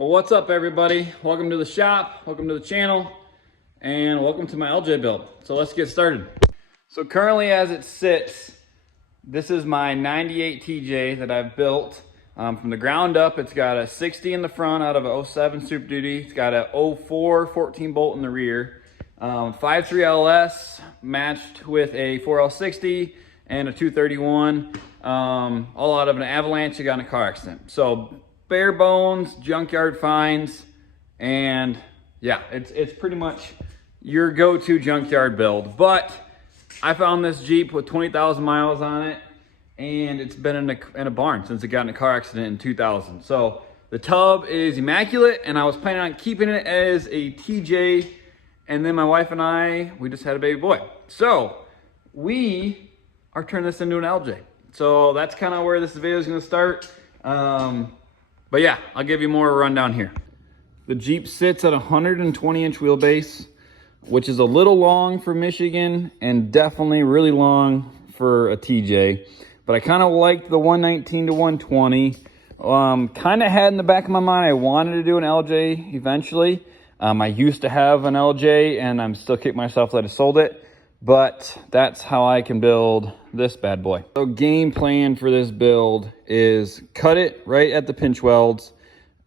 Well, what's up everybody? Welcome to the shop, welcome to the channel, and welcome to my LJ build. So let's get started. So currently as it sits, this is my 98 TJ that I've built from the ground up. It's got a 60 in the front out of a 07 Super Duty. It's got a 04 14 bolt in the rear. 5.3 LS matched with a 4L60 and a 231, all out of an avalanche that got in a car accident. So bare bones, junkyard finds, and yeah, it's pretty much your go-to junkyard build. But I found this Jeep with 20,000 miles on it, and it's been in a barn since it got in a car accident in 2000. So the tub is immaculate, and I was planning on keeping it as a TJ, and then my wife and I, we just had a baby boy. So we are turning this into an LJ. So that's kind of where this video is gonna start. But yeah, I'll give you more of a rundown here. The Jeep sits at a 120-inch wheelbase, which is a little long for Michigan and definitely really long for a TJ. But I kind of liked the 119 to 120. Kind of had in the back of my mind I wanted to do an LJ eventually. I used to have an LJ and I'm still kicking myself that I sold it. But that's how I can build this bad boy. So game plan for this build is cut it right at the pinch welds,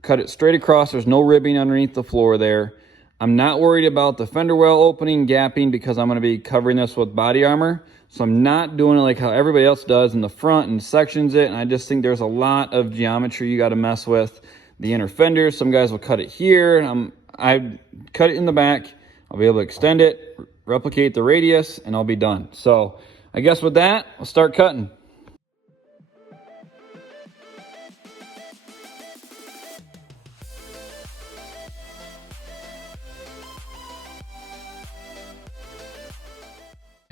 cut it straight across. There's no ribbing underneath the floor there. I'm not worried about the fender well opening, gapping, because I'm gonna be covering this with body armor. So I'm not doing it like how everybody else does in the front and sections it. And I just think there's a lot of geometry you gotta mess with. The inner fenders, some guys will cut it here. I cut it in the back. I'll be able to extend it, replicate the radius, and I'll be done. So I guess with that, I'll start cutting.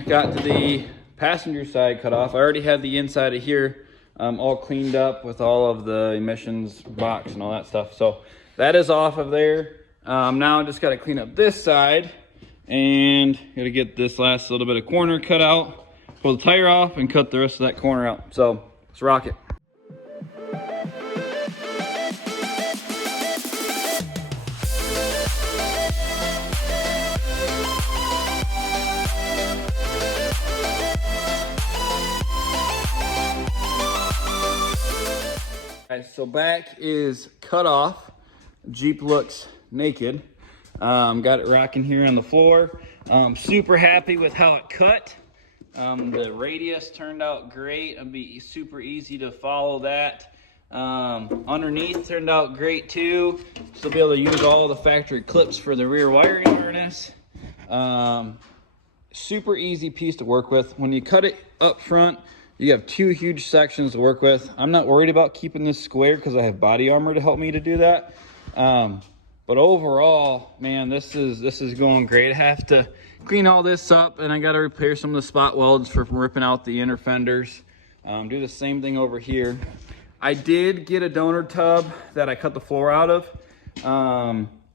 Got to the passenger side cut off. I already had the inside of here all cleaned up with all of the emissions box and all that stuff. So that is off of there. Now I just got to clean up this side. And gotta get this last little bit of corner cut out, pull the tire off, and cut the rest of that corner out. So let's rock it. All right, so back is cut off. Jeep looks naked. Got it rocking here on the floor. Super happy with how it cut. The radius turned out great. It'll be super easy to follow that. Underneath turned out great too. So be able to use all the factory clips for the rear wiring harness. Super easy piece to work with. When you cut it up front, you have two huge sections to work with. I'm not worried about keeping this square because I have body armor to help me to do that. But overall, man, this is going great. I have to clean all this up, and I got to repair some of the spot welds from ripping out the inner fenders. Do the same thing over here. I did get a donor tub that I cut the floor out of.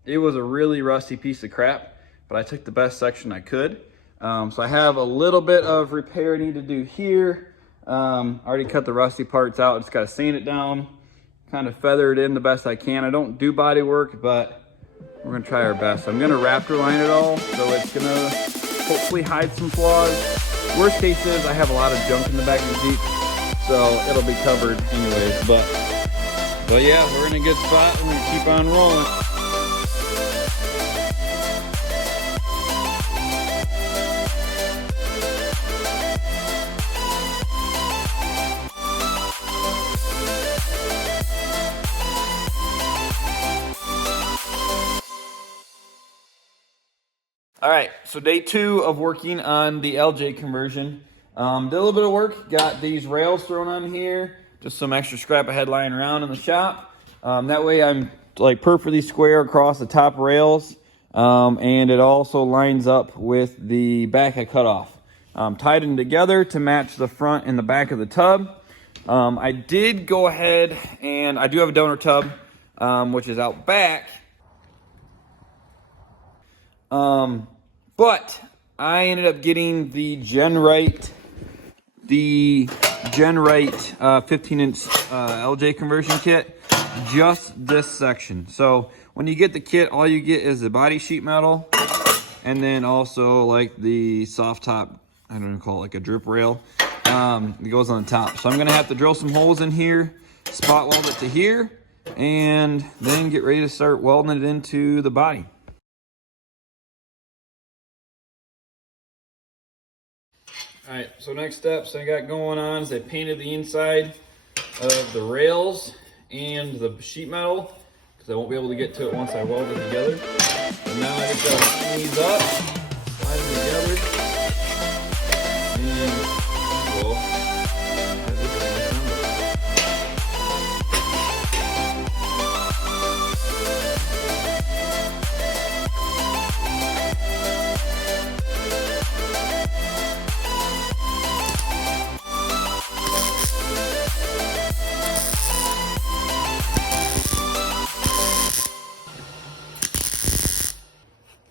It was a really rusty piece of crap, but I took the best section I could. So I have a little bit of repair I need to do here. Already cut the rusty parts out. Just got to sand it down, kind of feather it in the best I can. I don't do body work, but we're gonna try our best. I'm gonna Raptor line it all, so it's gonna hopefully hide some flaws. Worst case is I have a lot of junk in the back of the Jeep, so it'll be covered anyways. But yeah, we're in a good spot. We're gonna keep on rolling. All right, so day 2 of working on the LJ conversion. Did a little bit of work, got these rails thrown on here, just some extra scrap I had lying around in the shop. That way I'm like perfectly square across the top rails, and it also lines up with the back I cut off. Tied them together to match the front and the back of the tub. I did go ahead, and I do have a donor tub, which is out back. But I ended up getting the GenRight 15-inch LJ conversion kit. just this section. So when you get the kit, all you get is the body sheet metal, and then also like the soft top, I don't know, call it like a drip rail. It goes on the top. So I'm gonna have to drill some holes in here, spot weld it to here, and then get ready to start welding it into the body. All right, so next steps I got going on is I painted the inside of the rails and the sheet metal because I won't be able to get to it once I weld it together. And now I just gotta clean these up, slide them together, and we'll have this thing assembled.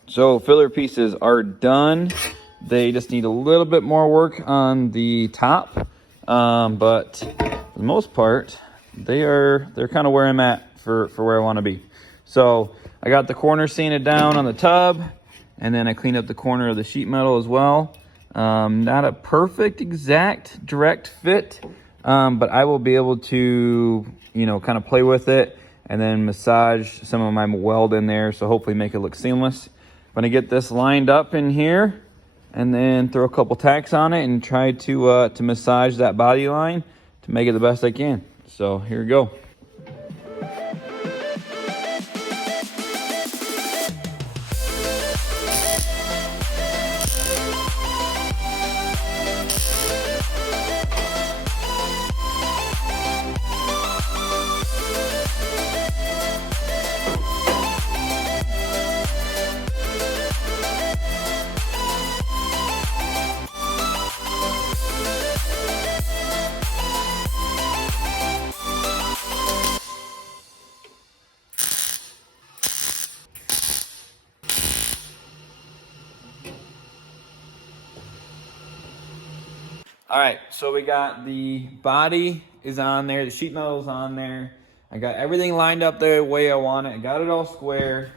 So filler pieces are done. They just need a little bit more work on the top, but for the most part, they're kind of where I'm at for where I want to be. So I got the corner sanded down on the tub, and then I cleaned up the corner of the sheet metal as well. Not a perfect exact direct fit, but I will be able to, you know, kind of play with it and then massage some of my weld in there, so hopefully make it look seamless. I'm gonna get this lined up in here and then throw a couple tacks on it and try to massage that body line to make it the best I can. So here we go. All right, so we got the body is on there, the sheet metal is on there. I got everything lined up the way I want it. I got it all square.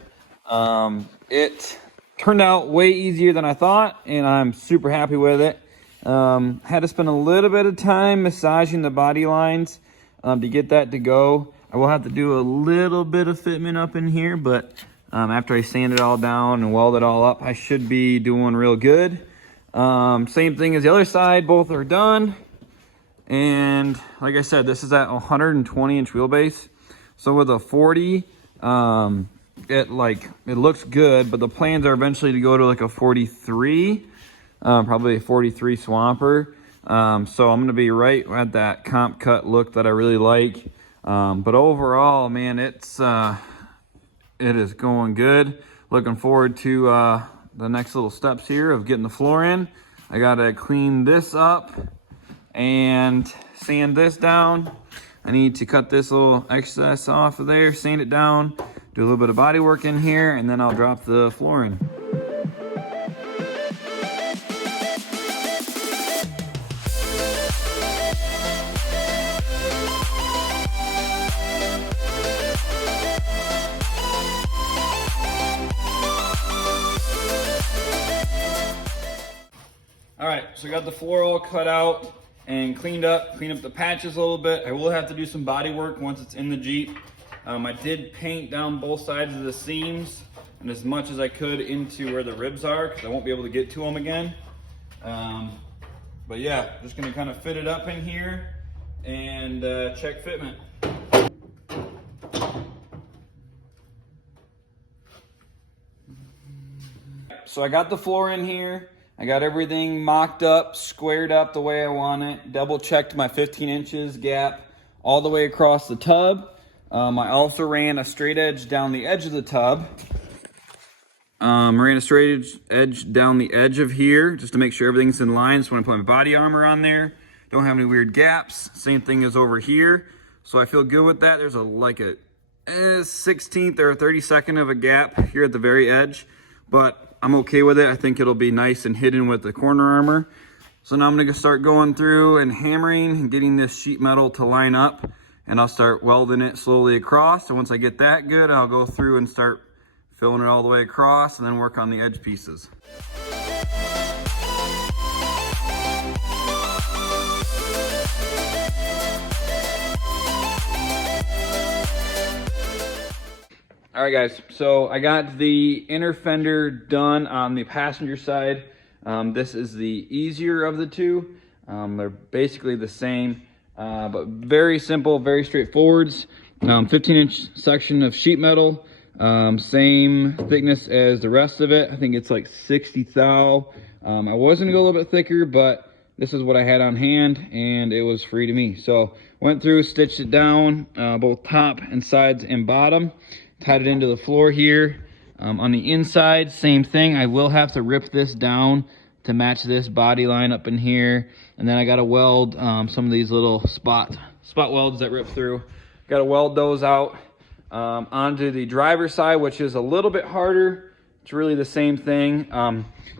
It turned out way easier than I thought, and I'm super happy with it. Had to spend a little bit of time massaging the body lines to get that to go. I will have to do a little bit of fitment up in here, but after I sand it all down and weld it all up, I should be doing real good. Same thing as the other side, both are done. And like I said, this is at 120-inch wheelbase. So with a 40, it looks good, but the plans are eventually to go to like a 43, probably a 43 swamper. So I'm gonna be right at that comp cut look that I really like. But overall, man, it is going good. Looking forward to the next little steps here of getting the floor in. I gotta clean this up and sand this down. I need to cut this little excess off of there, sand it down, do a little bit of body work in here, and then I'll drop the floor in. All right, so I got the floor all cut out and cleaned up, clean up the patches a little bit. I will have to do some body work once it's in the Jeep. I did paint down both sides of the seams and as much as I could into where the ribs are because I won't be able to get to them again. But yeah, just gonna kind of fit it up in here and check fitment. So I got the floor in here. I got everything mocked up, squared up the way I want it. Double checked my 15 inches gap all the way across the tub. I also ran a straight edge down the edge of the tub. Ran a straight edge down the edge of here just to make sure everything's in line. So when I put my body armor on there, don't have any weird gaps. Same thing as over here. So I feel good with that. There's like a 16th or a 32nd of a gap here at the very edge, but I'm okay with it. I think it'll be nice and hidden with the corner armor. So now I'm gonna start going through and hammering and getting this sheet metal to line up and I'll start welding it slowly across. And once I get that good, I'll go through and start filling it all the way across and then work on the edge pieces. All right, guys, so I got the inner fender done on the passenger side. This is the easier of the two. They're basically the same, but very simple, very straightforward. 15-inch section of sheet metal, same thickness as the rest of it. I think it's like 60 thou. I was gonna go a little bit thicker, but this is what I had on hand and it was free to me. So went through, stitched it down, both top and sides and bottom. Tied it into the floor here. On the inside, same thing. I will have to rip this down to match this body line up in here. And then I got to weld some of these little spot welds that rip through. Got to weld those out onto the driver's side, which is a little bit harder. It's really the same thing.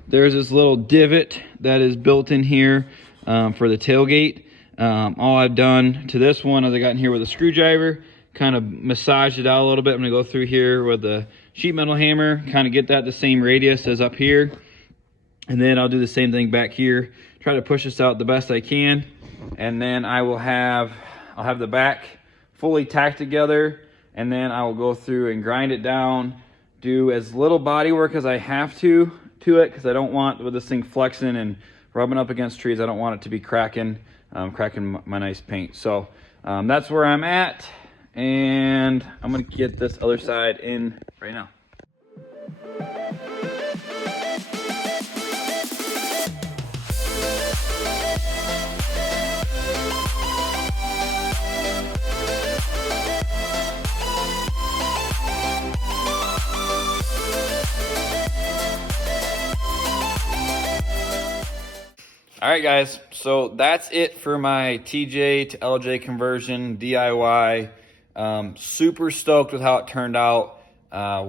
There's this little divot that is built in here for the tailgate. All I've done to this one is I got in here with a screwdriver, kind of massage it out a little bit. I'm gonna go through here with the sheet metal hammer, kind of get that the same radius as up here. And then I'll do the same thing back here, try to push this out the best I can. And then I'll have the back fully tacked together, and then I will go through and grind it down, do as little body work as I have to it, because I don't want, with this thing flexing and rubbing up against trees, I don't want it to be cracking my nice paint. So that's where I'm at. And I'm gonna get this other side in right now. All right, guys, so that's it for my TJ to LJ conversion DIY. Super stoked with how it turned out.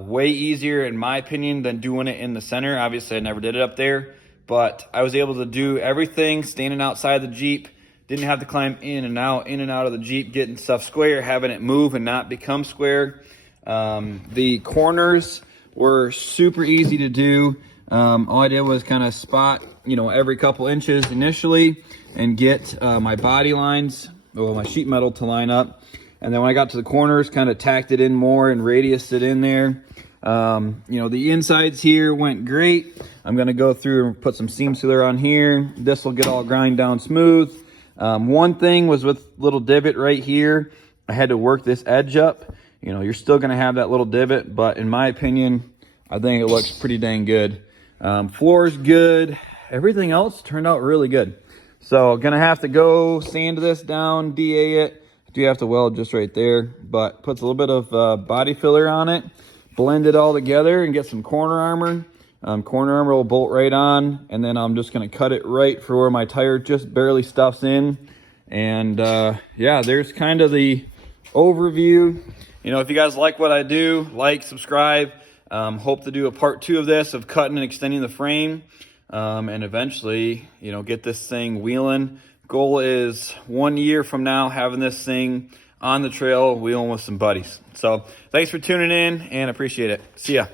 Way easier, in my opinion, than doing it in the center. Obviously, I never did it up there, but I was able to do everything standing outside the Jeep. Didn't have to climb in and out of the Jeep, getting stuff square, having it move and not become square. The corners were super easy to do. All I did was kind of spot, every couple inches initially and get my body lines, my sheet metal to line up. And then when I got to the corners, kind of tacked it in more and radiused it in there. The insides here went great. I'm going to go through and put some seam sealer on here. This will get all grind down smooth. One thing was with little divot right here, I had to work this edge up. You're still going to have that little divot, but in my opinion, I think it looks pretty dang good. Floor's good. Everything else turned out really good. So gonna have to go sand this down, DA it. Do have to weld just right there, but puts a little bit of body filler on it, blend it all together and get some corner armor. Corner armor will bolt right on, and then I'm just gonna cut it right for where my tire just barely stuffs in. And yeah, there's kind of the overview. If you guys like what I do, like, subscribe. Hope to do a part 2 of this, of cutting and extending the frame, and eventually, get this thing wheeling. Goal is 1 year from now, having this thing on the trail, wheeling with some buddies. So thanks for tuning in and appreciate it. See ya.